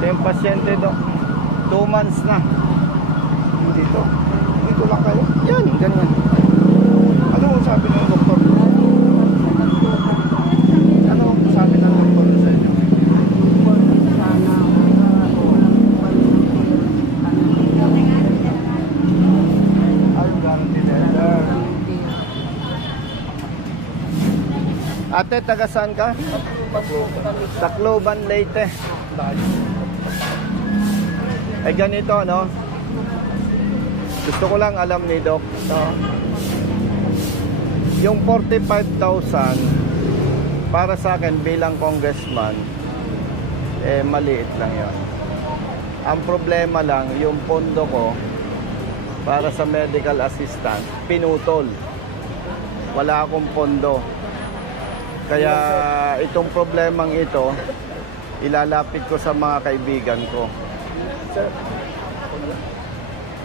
Ito yung pasyente, Dok. 2 months na. Dito. Dito lang kayo. Yan, ganyan. Ano ang sabi ng doktor? Ano ang sabi ng doktor sa inyo? Ayaw guarantee letter. Ate, taga saan ka? Tacloban, Leyte. Ay ganito, no? Gusto ko lang alam ni Doc, no? Yung 45,000 para sa akin bilang congressman, eh maliit lang yon. Ang problema lang, yung pondo ko para sa medical assistant, pinutol. Wala akong pondo. Kaya itong problemang ito, ilalapit ko sa mga kaibigan ko. Sir,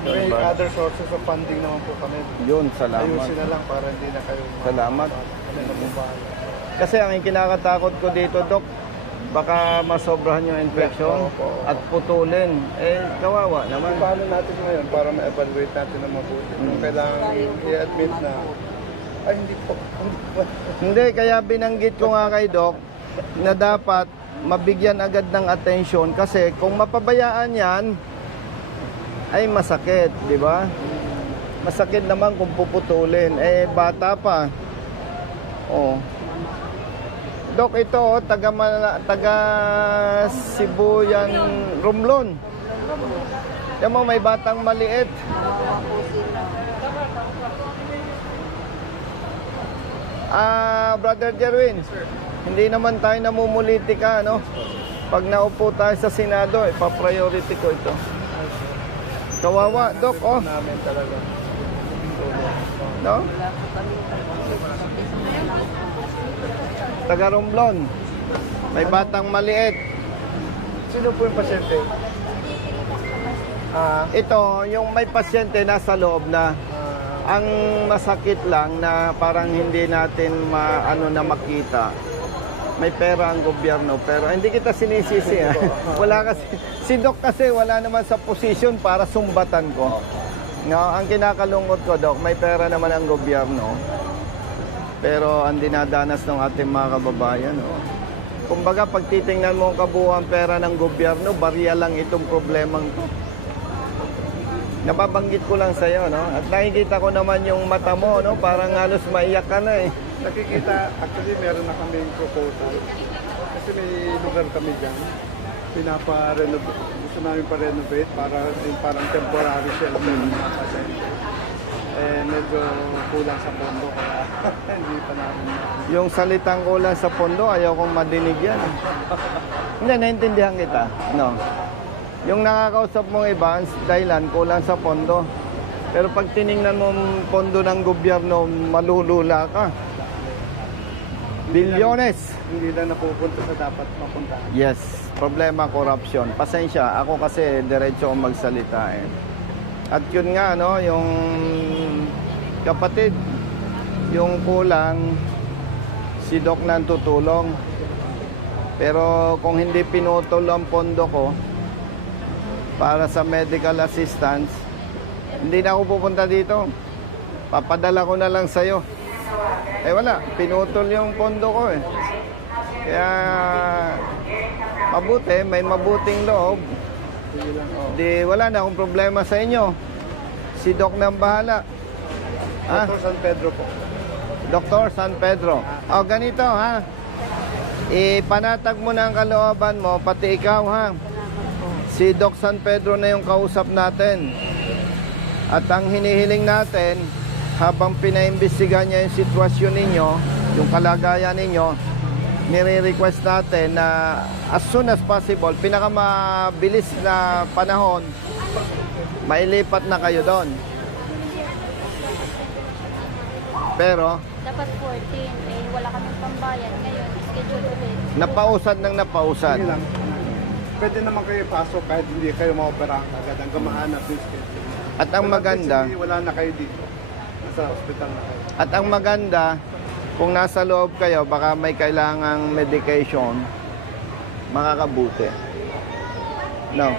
may other sources of funding naman po kami. Yun, salamat. Ayusin na lang para hindi na kayo Salamat. kami na po bahala. Kasi ang kinakatakot ko dito, Dok, baka masobrahan yung infection at putulin. Eh, kawawa naman. Paano natin ngayon para ma-evaluate natin na mabuti? Kung kailangan i-admit na, ay hindi po. Hindi, kaya binanggit ko nga kay Doc na dapat mabigyan agad ng atensyon kasi kung mapabayaan yan, ay masakit, di ba? Masakit naman kung puputulin. Eh, bata pa. Oh. Dok, ito, oh, taga Sibuyan, Romblon. Yan mo, may batang maliit. Brother Jerwin, hindi naman tayo namumulitika, no? Pag naupo tayo sa Senado, ipa-priority ko ito. Kawawa, Dok, oh. Namin talaga. No? Taga Romblon. May batang maliit. Sino po yung pasyente? Ito, yung may pasyente nasa loob na. Ang masakit lang na parang hindi natin makita. May pera ang gobyerno pero hindi kita sinisisi. Wala kasi si Doc kasi wala naman sa posisyon para sumbatan ko. No, ang kinakalungkot ko, Doc, may pera naman ang gobyerno. Pero ang dinadanas ng ating mga kababayan, oh. Kumbaga pag titingnan mo ang kabuuan pera ng gobyerno, barya lang itong problemang to. Nababanggit ko lang sa iyo, no? At nakikita ko naman yung mata mo, no? Parang halos maiyak ka na, eh. Nakikita, actually meron na kaming proposal. Kasi may lugar kami dyan. Pinapa-renovate. Gusto namin pa-renovate para din parang temporary shelter ng mga pasyente. Eh, medyo kulang sa pondo kaya hindi pa namin. Yung salitang kulang sa pondo, ayaw kong madinig yan. Hindi, naintindihan kita. No. Yung nakakausap mong iba, dahilan, kulang sa pondo. Pero pag tiningnan mo pondo ng gobyerno, malulula ka. Bilyones. Hindi na napupunta sa dapat mapunta. Yes, problema corruption. Pasensya, ako kasi diretso akong magsalita, eh. At yun nga, no, yung kapatid, yung kulang, si Doc nang tutulong. Pero kung hindi pinutol ang pondo ko para sa medical assistance, hindi na ako pupunta dito. Papadala ko na lang sa'yo. Eh wala, pinutol yung pondo ko, eh. Kaya mabuti, may mabuting loob. Di wala na akong problema sa inyo. Si Doc nang bahala. Dr. San Pedro po. Dr. San Pedro. O ganito, ha. Ipanatag mo na ang kalooban mo, pati ikaw, ha. Si Doc San Pedro na yung kausap natin. At ang hinihiling natin, habang pinaimbestigahan niya yung sitwasyon ninyo, yung kalagayan ninyo, nire-request natin na as soon as possible, pinakamabilis na panahon, mailipat na kayo doon. Pero dapat 14, eh wala kaming pambayan. Ngayon, schedule ulit. napausad ng napausad. Sige lang. Pwede naman kayo pasok kahit hindi kayo maoperahan agad hanggang mahanap yung schedule. At ang maganda, Kasi wala na kayo dito. Nasa hospital na kayo. at ang maganda, kung nasa loob kayo, baka may kailangang medication, makakabuti. No.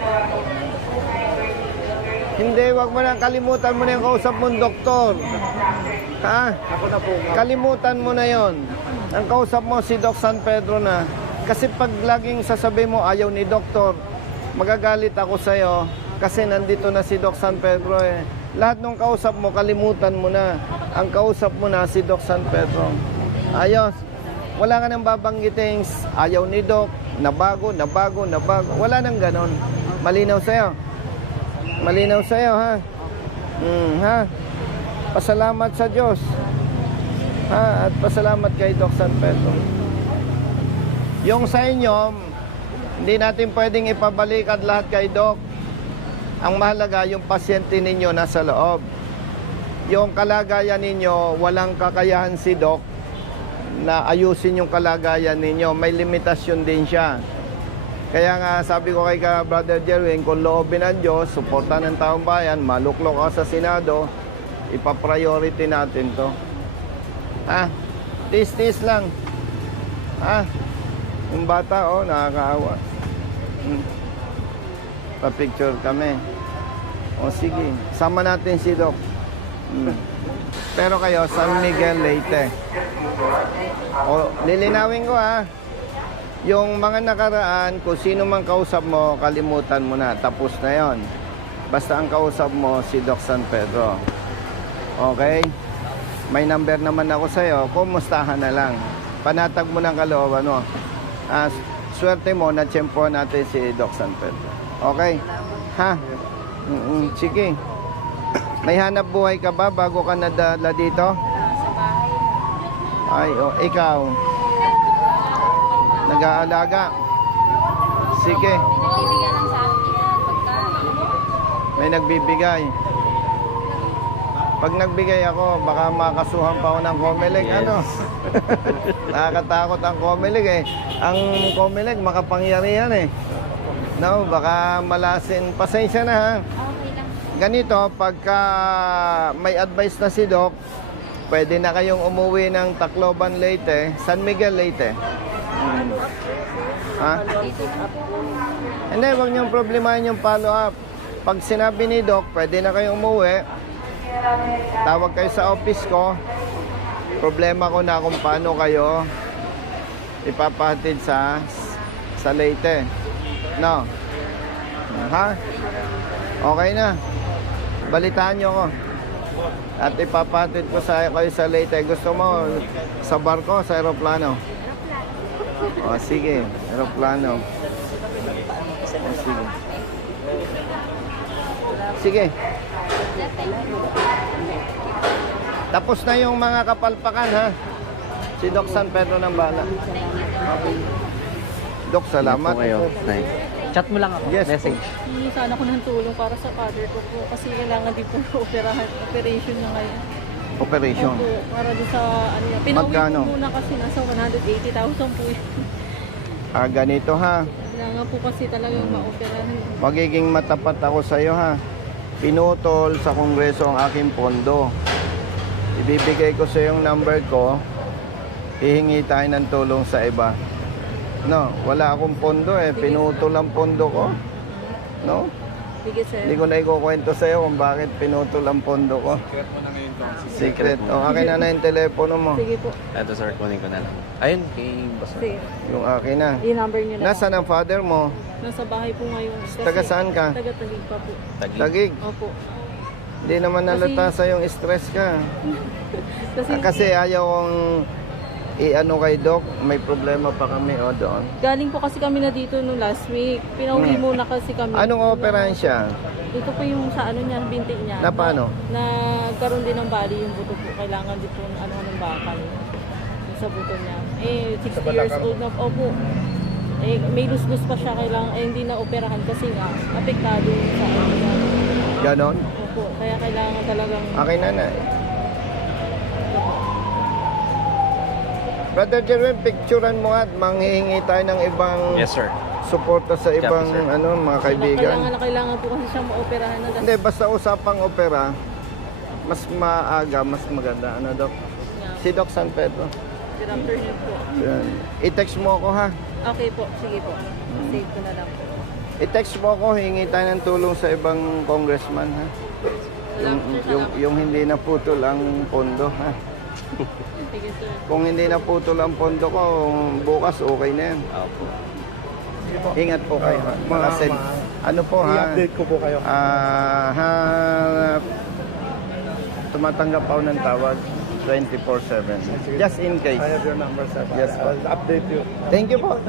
Hindi, wag mo na, kalimutan mo na yung kausap mong doktor. Ha? Ako na po. Kalimutan mo na yon. Ang kausap mo si Doc San Pedro na. Kasi pag laging sasabihin mo ayaw ni doktor, magagalit ako sa'yo kasi nandito na si Doc San Pedro eh. Lahat ng kausap mo, kalimutan mo na. Ang kausap mo na si Doc San Pedro. Ayos. Wala ka nang babanggiting ayaw ni Doc, nabago. Wala nang ganon. Malinaw sa'yo. Malinaw sa'yo, ha? Ha? Pasalamat sa Diyos. Ha? At pasalamat kay Doc San Pedro. Yung sa inyo, hindi natin pwedeng ipabalik at lahat kay Doc. Ang mahalaga, yung pasyente ninyo nasa loob. Yung kalagayan ninyo, walang kakayahan si Doc na ayusin yung kalagayan ninyo. May limitasyon din siya. Kaya nga sabi ko kay Brother Jerwin, kung loobin ng Diyos, suporta ng taong bayan, maluklok ka sa Senado, ipapriority natin to. Ha? Tis-tis lang. Ha? Yung bata, oh, nakakaawa. Pa-picture kami. O sige, sama natin si Doc. Pero kayo, San Miguel, Leyte. O, lilinawin ko, ha. Yung mga nakaraan, kung sino mang kausap mo, kalimutan mo na. Tapos na yon. Basta ang kausap mo, si Doc San Pedro. Okay? May number naman ako sa'yo. Kumustahan na lang. Panatag mo ng kalooban mo. Swerte mo, na-tsempo natin si Doc San Pedro. Okay? Ha? Sige. May hanap buhay ka ba bago ka nadala dito? Sa bahay lang. Ay, oh, ikaw. Nag-aalaga. Sige. Pinagbibigyan lang sa akin yan, pagkain. May nagbibigay. Pag nagbigay ako, baka makasuhan pa ako ng Comelec. Yes. Ano? Nakakatakot ang Comelec eh. Ang Comelec, makapangyarihan eh. No, baka malasin. Pasensya na ha. Okay lang. Ganito, pagka may advice na si Doc, pwede na kayong umuwi ng Tacloban, Leyte, San Miguel, Leyte. Ha? Dito na po. Hindi, huwag niyong problemahin yung follow-up. Pag sinabi ni Doc, pwede na kayong umuwi, tawag kayo sa office ko, problema ko na kung paano kayo ipapahatid sa Leyte. No? Ha? Okay na. Balitaan niyo ko. At ipapahatid ko kayo sa Leyte. Gusto mo sa barko, sa aeroplano? O, sige. Aeroplano. O, sige. Sige. Tapos na yung mga kapalpakan, ha? Si Doc San Pedro ng bala. Okay. Doc, salamat. Chat mo lang ako. Yes, Message. Hindi sana ako ng tulong para sa father ko po kasi kailangan din po operation niya ngayon. Operation. Opo, para din sa ano yan. Pinauwi Magkano? po muna kasi nasa 180,000 po yun. Ganito, ha? Kailangan po kasi talagang maoperahan. Magiging matapat ako sa iyo, ha? Pinutol sa Kongreso ang aking pondo. Ibibigay ko sa yung number ko. Hihingi tayo ng tulong sa iba. No, wala akong pondo eh. Pinutol ang pondo ko. No? Sige sir. Hindi ko na ikukwento sa iyo kung bakit pinutol ang pondo ko. Secret mo na ngayon to. Secret. O, akin na yung telepono mo. Sige po. Ito sir, kunin ko na lang. Ayun, kay Boss. Sige. Yung akin na. I-number niyo na. Nasaan ang father mo? Nasa bahay po ngayon. Kasi Taga saan ka? Taga Taguig pa po. Tagi. Tagig. Opo. Hindi naman nalata sa yung stress ka. Kasi ayaw kong i-ano kay Doc, may problema pa kami doon. galing po kasi kami na dito no last week. Pinauwi muna kasi kami. Anong operahan siya? Ito po yung sa ano niya, binti niya. Na paano? Nagkaroon din ng bali yung buto po. Kailangan din po ng ano ng bakal. Yung sa buto niya. 60 years old na. Opo. May lus-lus pa siya. Kailangan, hindi na operahan kasi nga, apektado yung sa ano niya. Ganon? Opo. Kaya kailangan talagang... Akin na. Brother Jerwin, picturean mo at manghihingi tayo ng ibang Yes sir. suporta sa ibang sir. mga kaibigan. Kailangan po kasi siya maoperahan na. Hindi, basta usapang opera, mas maaga, mas maganda. Ano, Doc? Si Doc San Pedro. Good afternoon po. Yan. I-text mo ako, ha? Okay po. Sige po. Save ko na lang po. I-text mo ako, hingi tayo ng tulong sa ibang congressman, ha? Yung hindi naputol ang pondo, ha? Sige, sir. Kung hindi naputol ang pondo ko, bukas okay na yan. Opo. Ingat po kayo, ha? Kasi, ano po, ha? I-update ko po kayo. Tumatanggap ako ng tawag 24/7. Just in case. I have your number, sir. Yes, po. I'll update you. Thank you po.